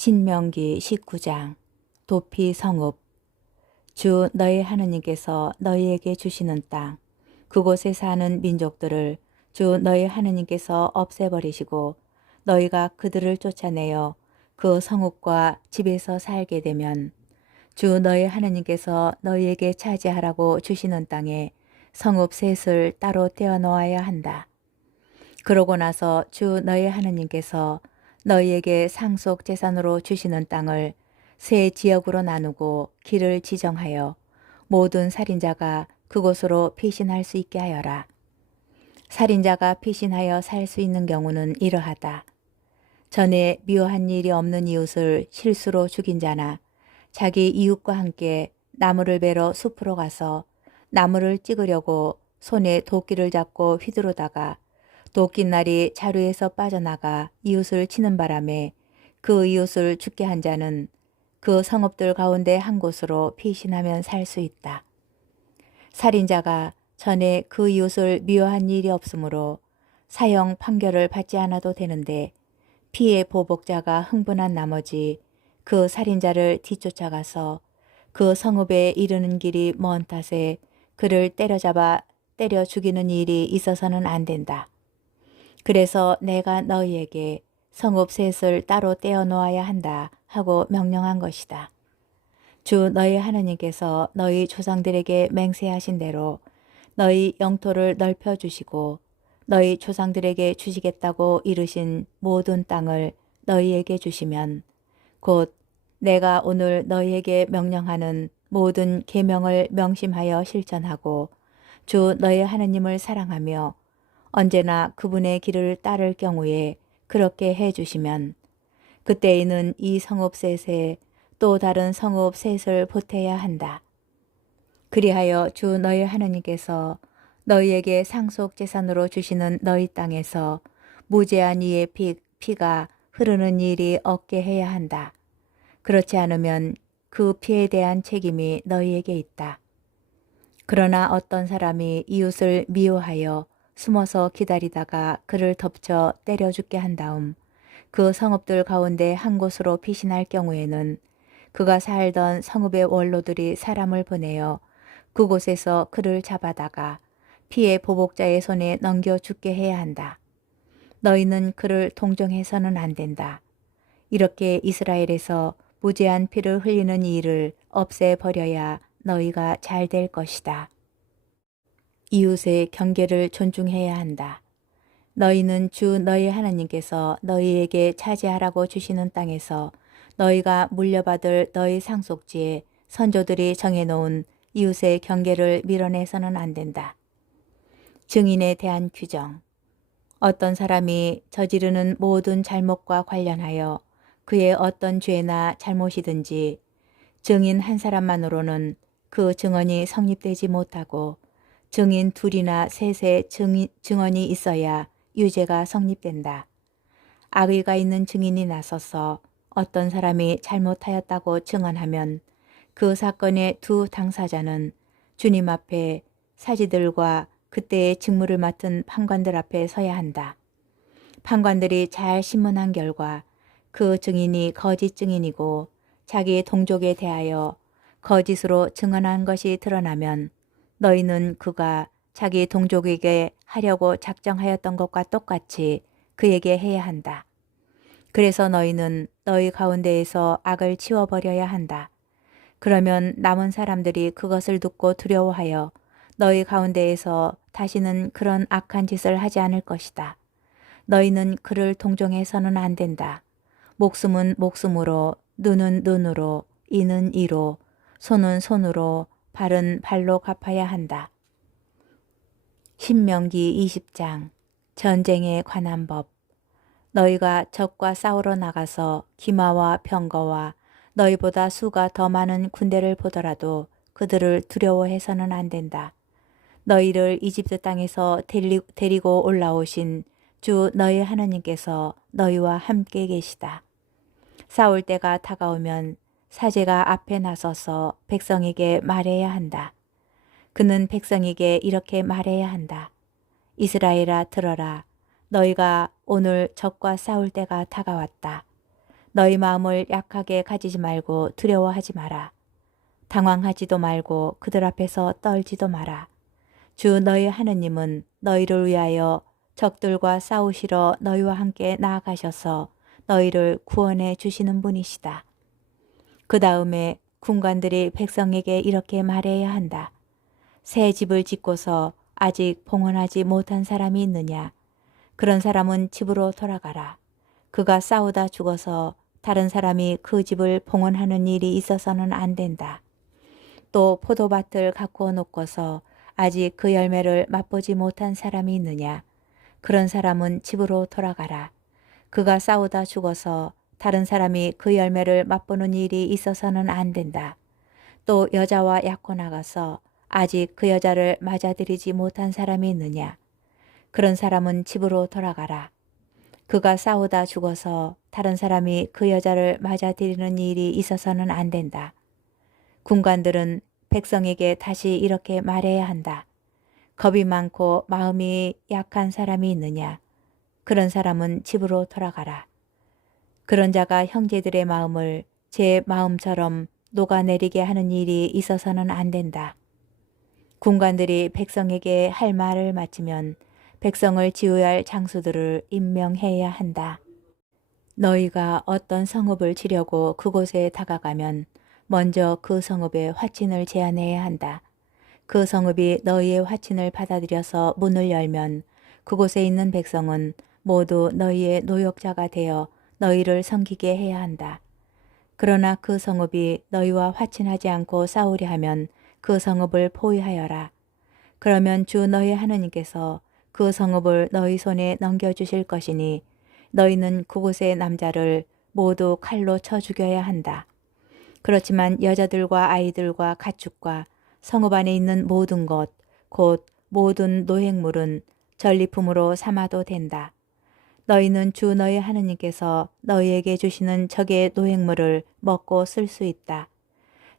신명기 19장 도피 성읍. 주 너희 하느님께서 너희에게 주시는 땅, 그곳에 사는 민족들을 주 너희 하느님께서 없애버리시고 너희가 그들을 쫓아내어 그 성읍과 집에서 살게 되면 주 너희 하느님께서 너희에게 차지하라고 주시는 땅에 성읍 셋을 따로 떼어 놓아야 한다. 그러고 나서 주 너희 하느님께서 너희에게 상속 재산으로 주시는 땅을 세 지역으로 나누고 길을 지정하여 모든 살인자가 그곳으로 피신할 수 있게 하여라. 살인자가 피신하여 살 수 있는 경우는 이러하다. 전에 미워한 일이 없는 이웃을 실수로 죽인 자나 자기 이웃과 함께 나무를 베러 숲으로 가서 나무를 찍으려고 손에 도끼를 잡고 휘두르다가 도끼날이 자루에서 빠져나가 이웃을 치는 바람에 그 이웃을 죽게 한 자는 그 성읍들 가운데 한 곳으로 피신하면 살 수 있다. 살인자가 전에 그 이웃을 미워한 일이 없으므로 사형 판결을 받지 않아도 되는데 피해 보복자가 흥분한 나머지 그 살인자를 뒤쫓아가서 그 성읍에 이르는 길이 먼 탓에 그를 때려잡아 때려 죽이는 일이 있어서는 안 된다. 그래서 내가 너희에게 성읍 셋을 따로 떼어 놓아야 한다 하고 명령한 것이다. 주 너희 하나님께서 너희 조상들에게 맹세하신 대로 너희 영토를 넓혀주시고 너희 조상들에게 주시겠다고 이르신 모든 땅을 너희에게 주시면 곧 내가 오늘 너희에게 명령하는 모든 계명을 명심하여 실천하고 주 너희 하나님을 사랑하며 언제나 그분의 길을 따를 경우에 그렇게 해주시면 그때에는 이 성읍 셋에 또 다른 성읍 셋을 보태야 한다. 그리하여 주 너희 하나님께서 너희에게 상속 재산으로 주시는 너희 땅에서 무죄한 이의 피가 흐르는 일이 없게 해야 한다. 그렇지 않으면 그 피에 대한 책임이 너희에게 있다. 그러나 어떤 사람이 이웃을 미워하여 숨어서 기다리다가 그를 덮쳐 때려 죽게 한 다음 그 성읍들 가운데 한 곳으로 피신할 경우에는 그가 살던 성읍의 원로들이 사람을 보내어 그곳에서 그를 잡아다가 피해 보복자의 손에 넘겨 죽게 해야 한다. 너희는 그를 동정해서는 안 된다. 이렇게 이스라엘에서 무죄한 피를 흘리는 일을 없애버려야 너희가 잘 될 것이다. 이웃의 경계를 존중해야 한다. 너희는 주 너희 하나님께서 너희에게 차지하라고 주시는 땅에서 너희가 물려받을 너희 상속지에 선조들이 정해놓은 이웃의 경계를 밀어내서는 안 된다. 증인에 대한 규정. 어떤 사람이 저지르는 모든 잘못과 관련하여 그의 어떤 죄나 잘못이든지 증인 한 사람만으로는 그 증언이 성립되지 못하고 증인 둘이나 셋의 증언이 있어야 유죄가 성립된다. 악의가 있는 증인이 나서서 어떤 사람이 잘못하였다고 증언하면 그 사건의 두 당사자는 주님 앞에 사지들과 그때의 직무를 맡은 판관들 앞에 서야 한다. 판관들이 잘 신문한 결과 그 증인이 거짓 증인이고 자기 동족에 대하여 거짓으로 증언한 것이 드러나면 너희는 그가 자기 동족에게 하려고 작정하였던 것과 똑같이 그에게 해야 한다. 그래서 너희는 너희 가운데에서 악을 치워버려야 한다. 그러면 남은 사람들이 그것을 듣고 두려워하여 너희 가운데에서 다시는 그런 악한 짓을 하지 않을 것이다. 너희는 그를 동정해서는 안 된다. 목숨은 목숨으로, 눈은 눈으로, 이는 이로, 손은 손으로, 발은 발로 갚아야 한다. 신명기 20장 전쟁에 관한 법. 너희가 적과 싸우러 나가서 기마와 병거와 너희보다 수가 더 많은 군대를 보더라도 그들을 두려워해서는 안 된다. 너희를 이집트 땅에서 데리고 올라오신 주 너희 하나님께서 너희와 함께 계시다. 싸울 때가 다가오면 사제가 앞에 나서서 백성에게 말해야 한다. 그는 백성에게 이렇게 말해야 한다. 이스라엘아 들어라. 너희가 오늘 적과 싸울 때가 다가왔다. 너희 마음을 약하게 가지지 말고 두려워하지 마라. 당황하지도 말고 그들 앞에서 떨지도 마라. 주 너희 하느님은 너희를 위하여 적들과 싸우시러 너희와 함께 나아가셔서 너희를 구원해 주시는 분이시다. 그 다음에 군관들이 백성에게 이렇게 말해야 한다. 새 집을 짓고서 아직 봉헌하지 못한 사람이 있느냐? 그런 사람은 집으로 돌아가라. 그가 싸우다 죽어서 다른 사람이 그 집을 봉헌하는 일이 있어서는 안 된다. 또 포도밭을 가꾸어 놓고서 아직 그 열매를 맛보지 못한 사람이 있느냐? 그런 사람은 집으로 돌아가라. 그가 싸우다 죽어서 다른 사람이 그 열매를 맛보는 일이 있어서는 안 된다. 또 여자와 약혼 나가서 아직 그 여자를 맞아들이지 못한 사람이 있느냐? 그런 사람은 집으로 돌아가라. 그가 싸우다 죽어서 다른 사람이 그 여자를 맞아들이는 일이 있어서는 안 된다. 군관들은 백성에게 다시 이렇게 말해야 한다. 겁이 많고 마음이 약한 사람이 있느냐? 그런 사람은 집으로 돌아가라. 그런 자가 형제들의 마음을 제 마음처럼 녹아내리게 하는 일이 있어서는 안 된다. 군관들이 백성에게 할 말을 마치면 백성을 지휘할 장수들을 임명해야 한다. 너희가 어떤 성읍을 지려고 그곳에 다가가면 먼저 그 성읍의 화친을 제안해야 한다. 그 성읍이 너희의 화친을 받아들여서 문을 열면 그곳에 있는 백성은 모두 너희의 노역자가 되어 너희를 섬기게 해야 한다. 그러나 그 성읍이 너희와 화친하지 않고 싸우려 하면 그 성읍을 포위하여라. 그러면 주 너희 하느님께서 그 성읍을 너희 손에 넘겨주실 것이니 너희는 그곳의 남자를 모두 칼로 쳐 죽여야 한다. 그렇지만 여자들과 아이들과 가축과 성읍 안에 있는 모든 것, 곧 모든 노획물은 전리품으로 삼아도 된다. 너희는 주 너희 하느님께서 너희에게 주시는 적의 노획물을 먹고 쓸 수 있다.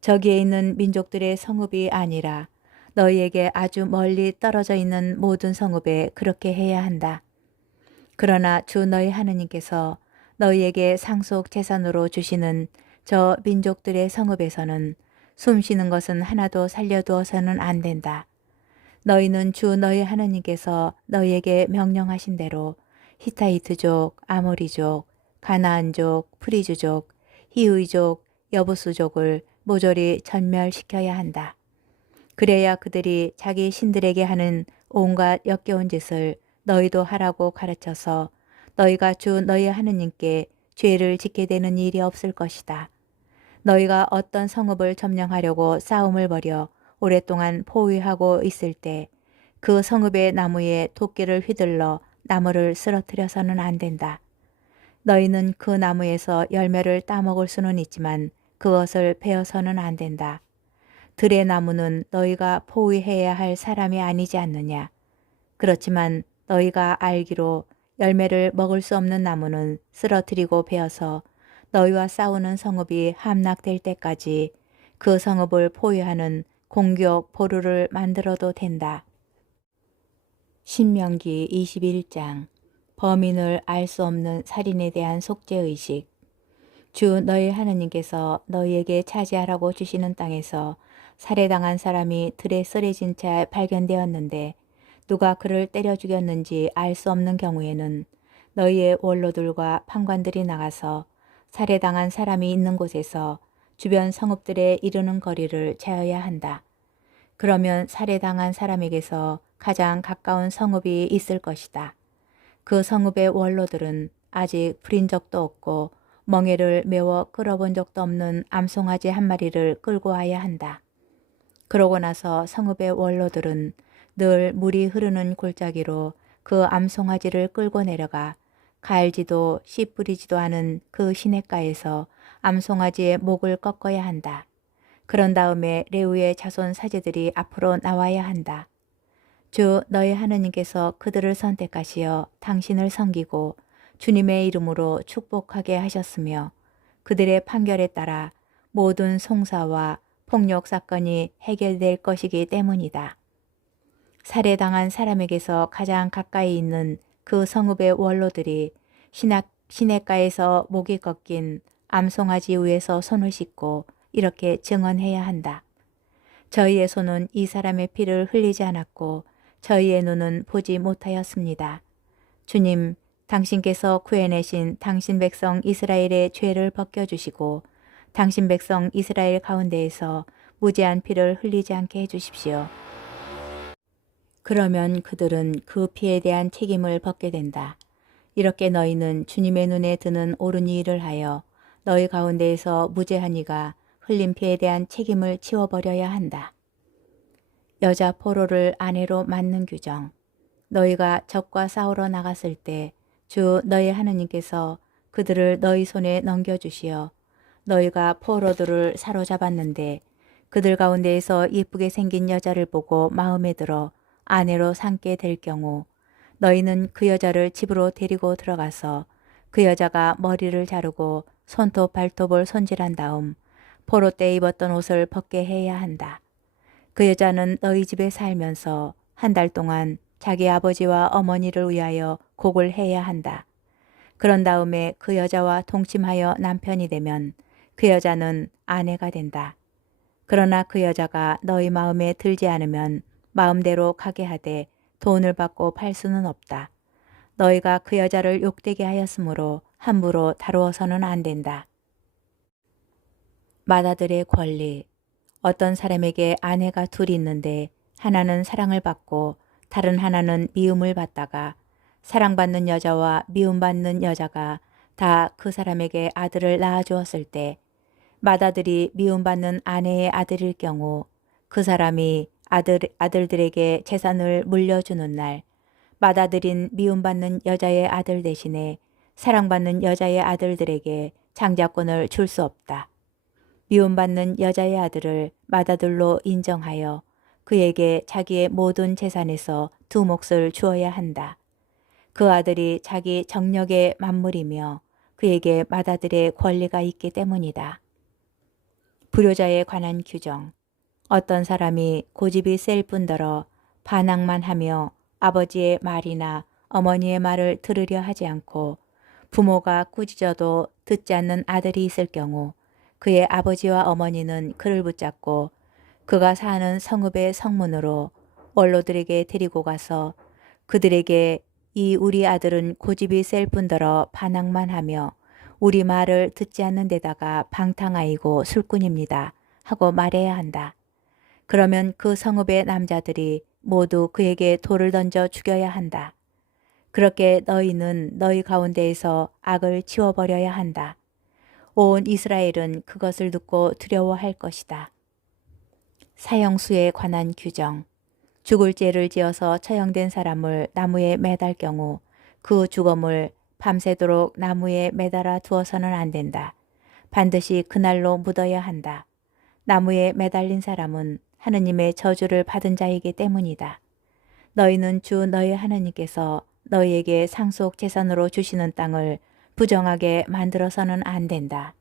저기에 있는 민족들의 성읍이 아니라 너희에게 아주 멀리 떨어져 있는 모든 성읍에 그렇게 해야 한다. 그러나 주 너희 하느님께서 너희에게 상속 재산으로 주시는 저 민족들의 성읍에서는 숨쉬는 것은 하나도 살려두어서는 안 된다. 너희는 주 너희 하느님께서 너희에게 명령하신 대로 히타이트족, 아모리족, 가나안족, 프리주족, 히위족, 여부수족을 모조리 전멸시켜야 한다. 그래야 그들이 자기 신들에게 하는 온갖 역겨운 짓을 너희도 하라고 가르쳐서 너희가 주 너희 하느님께 죄를 짓게 되는 일이 없을 것이다. 너희가 어떤 성읍을 점령하려고 싸움을 벌여 오랫동안 포위하고 있을 때 그 성읍의 나무에 도끼를 휘둘러 나무를 쓰러뜨려서는 안 된다. 너희는 그 나무에서 열매를 따먹을 수는 있지만 그것을 베어서는 안 된다. 들의 나무는 너희가 포위해야 할 사람이 아니지 않느냐. 그렇지만 너희가 알기로 열매를 먹을 수 없는 나무는 쓰러뜨리고 베어서 너희와 싸우는 성읍이 함락될 때까지 그 성읍을 포위하는 공격 보루를 만들어도 된다. 신명기 21장 범인을 알 수 없는 살인에 대한 속죄의식. 주 너희 하느님께서 너희에게 차지하라고 주시는 땅에서 살해당한 사람이 들에 쓰러진 채 발견되었는데 누가 그를 때려 죽였는지 알 수 없는 경우에는 너희의 원로들과 판관들이 나가서 살해당한 사람이 있는 곳에서 주변 성읍들에 이르는 거리를 재어야 한다. 그러면 살해당한 사람에게서 가장 가까운 성읍이 있을 것이다. 그 성읍의 원로들은 아직 부린 적도 없고 멍에를 메워 끌어본 적도 없는 암송아지 한 마리를 끌고 와야 한다. 그러고 나서 성읍의 원로들은 늘 물이 흐르는 골짜기로 그 암송아지를 끌고 내려가 갈지도 씨 뿌리지도 않은 그 시냇가에서 암송아지의 목을 꺾어야 한다. 그런 다음에 레위의 자손 사제들이 앞으로 나와야 한다. 주 너희 하느님께서 그들을 선택하시어 당신을 섬기고 주님의 이름으로 축복하게 하셨으며 그들의 판결에 따라 모든 송사와 폭력 사건이 해결될 것이기 때문이다. 살해당한 사람에게서 가장 가까이 있는 그 성읍의 원로들이 시냇가에서 목이 꺾인 암송아지 위에서 손을 씻고 이렇게 증언해야 한다. 저희의 손은 이 사람의 피를 흘리지 않았고 저희의 눈은 보지 못하였습니다. 주님, 당신께서 구해내신 당신 백성 이스라엘의 죄를 벗겨주시고 당신 백성 이스라엘 가운데에서 무죄한 피를 흘리지 않게 해주십시오. 그러면 그들은 그 피에 대한 책임을 벗게 된다. 이렇게 너희는 주님의 눈에 드는 옳은 일을 하여 너희 가운데에서 무죄한 이가 흘린 피에 대한 책임을 치워버려야 한다. 여자 포로를 아내로 맞는 규정. 너희가 적과 싸우러 나갔을 때 주 너희 하느님께서 그들을 너희 손에 넘겨주시어 너희가 포로들을 사로잡았는데 그들 가운데에서 예쁘게 생긴 여자를 보고 마음에 들어 아내로 삼게 될 경우 너희는 그 여자를 집으로 데리고 들어가서 그 여자가 머리를 자르고 손톱 발톱을 손질한 다음 포로 때 입었던 옷을 벗게 해야 한다. 그 여자는 너희 집에 살면서 한 달 동안 자기 아버지와 어머니를 위하여 곡을 해야 한다. 그런 다음에 그 여자와 동침하여 남편이 되면 그 여자는 아내가 된다. 그러나 그 여자가 너희 마음에 들지 않으면 마음대로 가게 하되 돈을 받고 팔 수는 없다. 너희가 그 여자를 욕되게 하였으므로 함부로 다루어서는 안 된다. 맏아들의 권리. 어떤 사람에게 아내가 둘이 있는데 하나는 사랑을 받고 다른 하나는 미움을 받다가 사랑받는 여자와 미움받는 여자가 다 그 사람에게 아들을 낳아주었을 때 맏아들이 미움받는 아내의 아들일 경우 그 사람이 아들들에게 재산을 물려주는 날 맏아들인 미움받는 여자의 아들 대신에 사랑받는 여자의 아들들에게 장자권을 줄 수 없다. 미움받는 여자의 아들을 맏아들로 인정하여 그에게 자기의 모든 재산에서 두 몫을 주어야 한다. 그 아들이 자기 정력의 만물이며 그에게 맏아들의 권리가 있기 때문이다. 불효자에 관한 규정. 어떤 사람이 고집이 셀 뿐더러 반항만 하며 아버지의 말이나 어머니의 말을 들으려 하지 않고 부모가 꾸짖어도 듣지 않는 아들이 있을 경우 그의 아버지와 어머니는 그를 붙잡고 그가 사는 성읍의 성문으로 원로들에게 데리고 가서 그들에게 이 우리 아들은 고집이 셀 뿐더러 반항만 하며 우리 말을 듣지 않는 데다가 방탕아이고 술꾼입니다 하고 말해야 한다. 그러면 그 성읍의 남자들이 모두 그에게 돌을 던져 죽여야 한다. 그렇게 너희는 너희 가운데에서 악을 치워버려야 한다. 온 이스라엘은 그것을 듣고 두려워할 것이다. 사형수에 관한 규정. 죽을 죄를 지어서 처형된 사람을 나무에 매달 경우 그 죽음을 밤새도록 나무에 매달아 두어서는 안 된다. 반드시 그날로 묻어야 한다. 나무에 매달린 사람은 하느님의 저주를 받은 자이기 때문이다. 너희는 주 너희 하느님께서 너희에게 상속 재산으로 주시는 땅을 부정하게 만들어서는 안 된다.